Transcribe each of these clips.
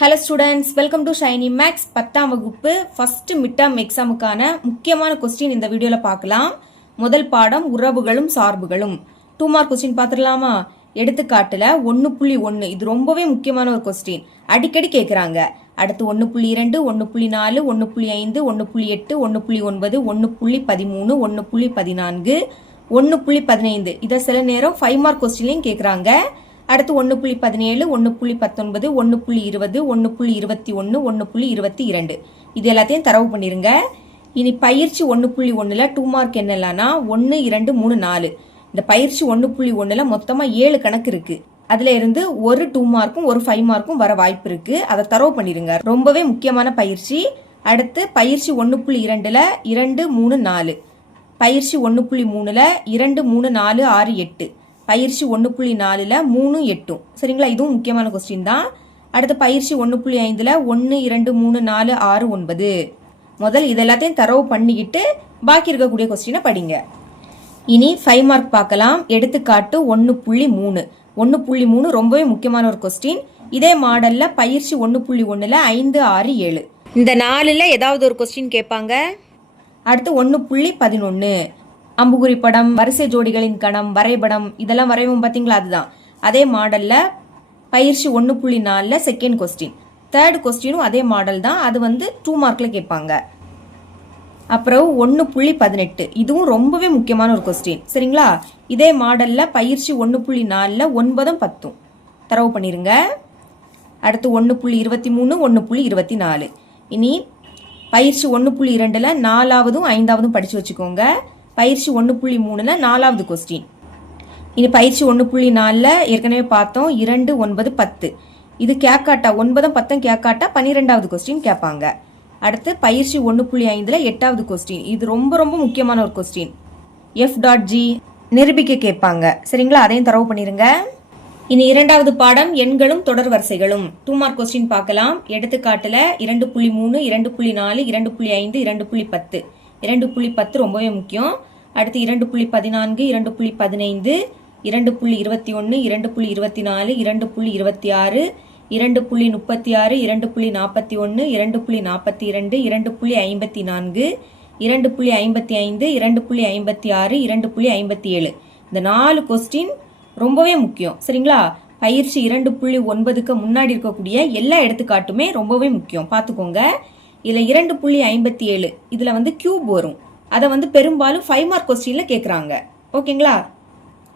Hello students, welcome to Shiny Max 10ஆம் வகுப்பு first mid term எக்ஸாமுக்கான முக்கியமான கொஸ்டின் இந்த வீடியோவில் பார்க்கலாம். முதல் பாடம் உறவுகளும் சார்புகளும். 2 மார்க் கொஸ்டின் பார்த்துடலாமா? எடுத்துக்காட்டுல 1.1 இது ரொம்பவே முக்கியமான ஒரு கொஸ்டின், அடிக்கடி கேட்குறாங்க. அடுத்து 1.2, 1.4, 1.5, 1.8, 1.9, 1.13, 1.14, 1.15 இதை சில நேரம் 5 மார்க் கொஸ்டின்லையும் கேட்குறாங்க. அடுத்து 1.17, 1.19, 1.20, 1.21, 1.22 இது எல்லாத்தையும் தரவு பண்ணிருங்க. இனி பயிற்சி 1.1ல 2 மார்க் என்னலான்னா 1, 2, 3, 4. இந்த பயிற்சி 1.1ல மொத்தமா 7 கணக்கு இருக்கு. அதுல இருந்து ஒரு 2 மார்க்கும் ஒரு 5 மார்க்கும் வர வாய்ப்பு இருக்கு. அதை தரவு பண்ணிருங்க, ரொம்பவே முக்கியமான பயிற்சி. அடுத்து பயிற்சி 1.2ல 2, 3, 4. பயிற்சி 1.3ல 2, 3, 4, 6, 8. பயிற்சி 1.4ல 3, 8. சரிங்களா? இதுவும் முக்கியமான கொஸ்டின் தான். அடுத்து பயிற்சி 1.5ல 1, 2, 3, 4, 6, 9. முதல் இதெல்லாத்தையும் தரவு பண்ணிக்கிட்டு பாக்கி இருக்கக்கூடிய கொஸ்டினை படிங்க. இனி 5 மார்க் பார்க்கலாம். எடுத்துக்காட்டு 1.3. 1.3 ரொம்பவே முக்கியமான ஒரு கொஸ்டின். இதே மாடல்ல பயிற்சி 1.1ல 5, 6, 7 இந்த 4ல ஏதாவது ஒரு கொஸ்டின் கேட்பாங்க. அடுத்து 1.11 அம்புகுறி படம், வரிசை ஜோடிகளின் கணம், வரைபடம் இதெல்லாம் வரைவோம் பார்த்தீங்களா? அதுதான் அதே மாடல்ல பயிற்சி 1.4ல செகண்ட் கொஸ்டின். தேர்ட் கொஸ்டினும் அதே மாடல் தான், அது 2 மார்க்ல கேட்பாங்க. அப்புறம் 1.18 இதுவும் ரொம்பவே முக்கியமான ஒரு கொஸ்டின். சரிங்களா? இதே மாடல்ல பயிற்சி 1.4ல 9, 10 தரவு பண்ணிருங்க. அடுத்து 1.23, 1.24. இனி பயிற்சி 1.2ல 4ஆவதும் 5ஆவதும் படிச்சு வச்சுக்கோங்க. பயிற்சி 1.3ல 4ஆவது கொஸ்டின். இனி பயிற்சி 1.4ல ஏற்கனவே பார்த்தோம் 2, 9, 10 இது கேக்காட்டா 9, 10 கேக்காட்டா 12ஆவது கொஸ்டின் கேட்பாங்க. அடுத்து பயிற்சி 1.5ல 8ஆவது கொஸ்டின். இது ரொம்ப ரொம்ப முக்கியமான ஒரு கொஸ்டின். F.G நிரூபிக்க கேட்பாங்க. சரிங்களா? அதையும் தரவு பண்ணிருங்க. இனி 2வது பாடம் எண்களும் தொடர் வரிசைகளும். 2 மார்க் கொஸ்டின் பார்க்கலாம். எடுத்துக்காட்டுல 2.3, 2.4, 2.5, 2.10 2.10 ரொம்பவே முக்கியம். அடுத்து 2.14, 2.15, 2.21, 2.24, 2.26, 2.36, 2.41, 2.42, 2.54, 2.55, 2.56, 2.57 இந்த 4 கொஸ்டின் ரொம்பவே முக்கியம். சரிங்களா? பயிற்சி 2.9க்கு முன்னாடி இருக்கக்கூடிய எல்லா எடுத்துக்காட்டுமே ரொம்பவே முக்கியம், பார்த்துக்கோங்க. இதுல 2.57 இதுல கியூப் வரும். அதை பெரும்பாலும் 5 மார்க் கொஸ்டின்ல கேட்குறாங்க. ஓகேங்களா?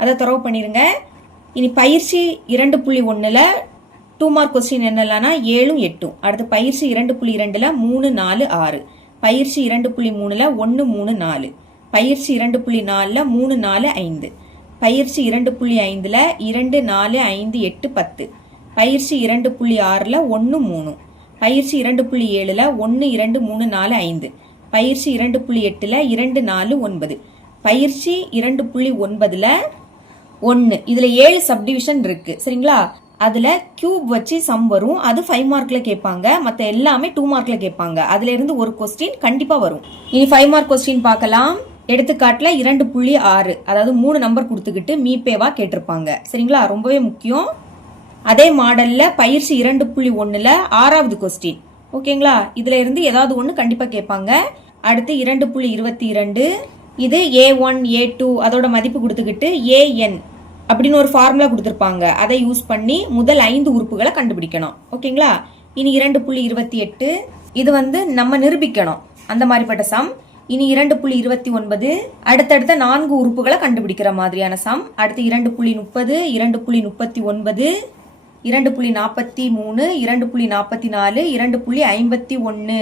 அதை தரவு பண்ணிருங்க. இனி பயிற்சி 2.1ல 2 மார்க் கொஸ்டின் என்னலான்னா 7, 8. அடுத்து பயிற்சி 2.2ல 3, 4, 6. பயிற்சி 2.3ல 1, 3, 4. பயிற்சி 2.4ல 3, 4, 5. பயிற்சி 2.5ல 2, 4, 5, 8, 10. பயிற்சி 2.6ல 1, 3. பயிற்சி 2.7ல 1, 2, 3, 4, 5. பயிற்சி 2.8ல 2, 4, 9. பயிற்சி 2.9ல 1 இதுல 7 சப்டிவிஷன் இருக்கு. சரிங்களா? அதுல கியூப் வச்சு சம் வரும். அது 5 மார்க்ல கேட்பாங்க. மற்ற எல்லாமே 2 மார்க்ல கேட்பாங்க. அதுல இருந்து ஒரு கொஸ்டின் கண்டிப்பா வரும். இனி 5 மார்க் கொஸ்டின் பார்க்கலாம். எடுத்துக்காட்டுல 2.6 அதாவது 3 நம்பர் கொடுத்துக்கிட்டு மீபேவா கேட்டிருப்பாங்க. சரிங்களா? ரொம்பவே முக்கியம். அதே மாடல்ல பயிற்சி 2.1ல 6ஆவது கொஸ்டின். ஓகேங்களா? இதுல இருந்து ஏதாவது ஒன்று கண்டிப்பா கேட்பாங்க. அடுத்து 2.22 இது A1, A2 அதோட மதிப்பு கொடுத்துக்கிட்டு AN அப்படின்னு ஒரு ஃபார்முலா கொடுத்துருப்பாங்க. அதை யூஸ் பண்ணி முதல் 5 உறுப்புகளை கண்டுபிடிக்கணும். ஓகேங்களா? இனி 2.28 இது நம்ம நிரூபிக்கணும், அந்த மாதிரிப்பட்ட சம். இனி 2.29 அடுத்தடுத்த 4 உறுப்புகளை கண்டுபிடிக்கிற மாதிரியான சம். அடுத்து 2.30, 2.39, 2.43, 2.44, 2.51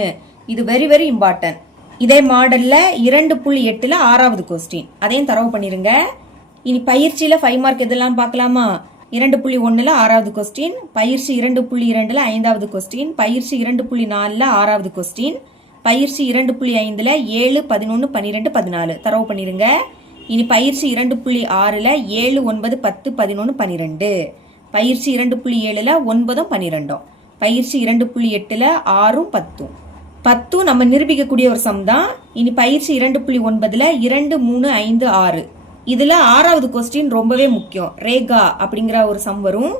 இது வெரி வெரி இம்பார்ட்டன்ட். இதே மாடல்ல 2.8ல 6ஆவது கொஸ்டின். அதையும் தரவு பண்ணிருங்க. இனி பயிற்சியில 5 மார்க் எதெல்லாம் பார்க்கலாமா? 2.1ல 6ஆவது கொஸ்டின், பயிற்சி 2.2ல 5ஆவது கொஸ்டின், பயிற்சி 2.4ல 6ஆவது கொஸ்டின், பயிற்சி 2.5ல 7, 11, 12, 14 தரவு பண்ணிருங்க. இனி பயிற்சி 2.6ல 7, 9, 10, 11, 12. பயிற்சி 2.7ல 9, 12. பயிற்சி 2.8ல 6, 10. 10 நம்ம நிரூபிக்கக்கூடிய ஒரு சம் தான். இனி பயிற்சி 2.9ல 2, 3, 5, 6 இதுல 6ஆவது கொஸ்டின் ரொம்பவே முக்கியம். ரேகா அப்படிங்கிற ஒரு சம் வரும்.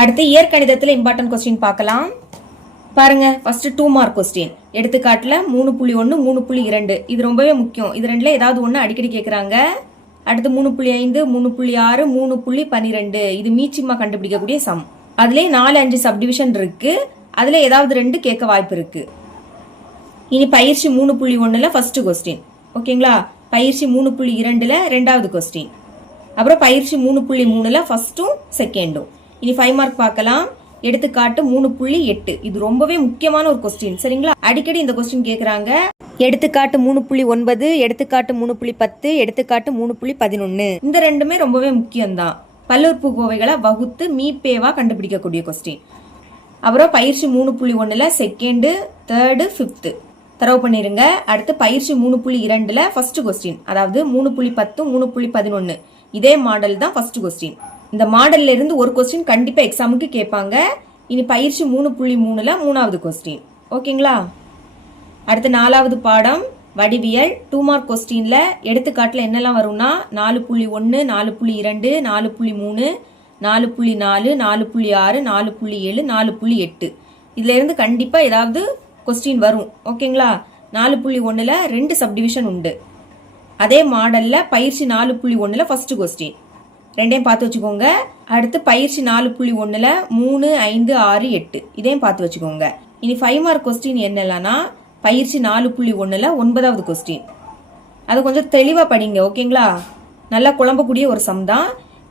அடுத்து இயற்கணிதத்துல இம்பார்ட்டன்ட் கொஸ்டின் பார்க்கலாம். பாருங்க ஃபர்ஸ்ட் 2 மார்க் கொஸ்டின். எடுத்துக்காட்டுல 3.1 3.2 இது ரொம்பவே முக்கியம். இது ரெண்டுல ஏதாவது ஒண்ணு அடிக்கடி கேக்குறாங்க. அடுத்து 3.5 3.6 3.12 இது மீச்சிமா கண்டுபிடிக்கக்கூடிய சம். அதுலயே 4-5 சப்டிவிஷன் இருக்கு. அதுல ஏதாவது ரெண்டு கேட்க வாய்ப்பு இருக்கு. இனி பயிற்சி 3.1ல ஃபர்ஸ்ட் கொஸ்டின். ஓகேங்களா? பயிற்சி 3.2ல ரெண்டாவது கொஸ்டின். அப்புறம் பயிற்சி 3.3ல ஃபர்ஸ்டும் செகண்டும். இனி 5 மார்க் பார்க்கலாம். எடுத்துக்காட்டு 3.8 இது ரொம்பவே முக்கியமான ஒரு கொஸ்டின். சரிங்களா? அடிக்கடி இந்த கொஸ்டின் கேக்குறாங்க. எடுத்துக்காட்டு 3.9 எடுத்துக்காட்டு 3.10 எடுத்துக்காட்டு 3.11 இந்த ரெண்டுமே ரொம்பவே முக்கியம்தான். பல்லுறுப்புக்கோவைகளை வகுத்து மீப்பேவா கண்டுபிடிக்கக்கூடிய கொஸ்டின். அப்புறம் பயிற்சி 3.1ல செகண்ட் தேர்டு ஃபிஃப்த் தரவு பண்ணிருங்க. அடுத்து பயிற்சி 3.2ல ஃபர்ஸ்ட் கொஸ்டின், அதாவது 3.10 3.11 இதே மாடல் தான் ஃபர்ஸ்ட் கொஸ்டின். இந்த மாடல்ல இருந்து ஒரு கொஸ்டின் கண்டிப்பா எக்ஸாமுக்கு கேட்பாங்க. இனி பயிற்சி 3.3ல மூணாவது கொஸ்டின். ஓகேங்களா? அடுத்து 4வது பாடம் வடிவியல் 2 மார்க் கொஸ்டின்ல எடுத்துக்காட்டுல என்னெல்லாம் வரும்னா 4.1 4.2 4.3 4.4 4.6 4.7 4.8 இதுல இருந்து கண்டிப்பா ஏதாவது கொஸ்டின் வரும். ஓகேங்களா? 4.1ல 2 சப்டிவிஷன் உண்டு. அதே மாடல்ல பயிற்சி 4.1ல ஃபர்ஸ்ட் கொஸ்டின் ரெண்டையும் பார்த்து வச்சுக்கோங்க. அடுத்து பயிற்சி 4.1ல 3 5 6 8 இதையும் பார்த்து வச்சுக்கோங்க. இனி 5 மார்க் கொஸ்டின் என்னெல்லாம்னா பயிற்சி 4.1ல 9வது கொஸ்டின். அது கொஞ்சம் தெளிவா படிங்க. ஓகேங்களா? நல்லா குழம்பக்கூடிய ஒரு சம் தான்.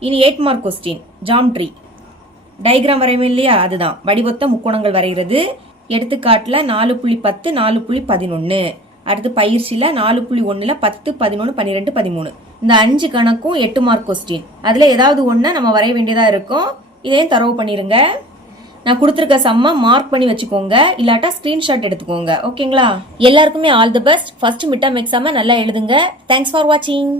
இனி 8 மார்க் கொஸ்டின் ஜாமெட்ரி டயக்ராம் வரையும் இல்லையா, அதுதான் வடிவொத்த முக்கோணங்கள் வரைகிறது. எடுத்துக்காட்டுல 4.10 4.11 அடுத்து பயிற்சியில 4.1ல 10 11 12 13 இந்த 5 கணக்கும் 8 மார்க் கொஸ்டின். அதுல ஏதாவது ஒண்ணு நம்ம வரைய வேண்டியதா இருக்கும். இதையும் தரவு பண்ணிருங்க. நான் கொடுத்துருக்க சம்ம மார்க் பண்ணி வச்சுக்கோங்க, இல்லாட்டா ஸ்கிரீன்ஷாட் எடுத்துக்கோங்க. ஓகேங்களா? எல்லாருக்குமே all the best. First mid term எக்ஸாமை நல்லா எழுதுங்க. தேங்க்ஸ் ஃபார் வாட்சிங்.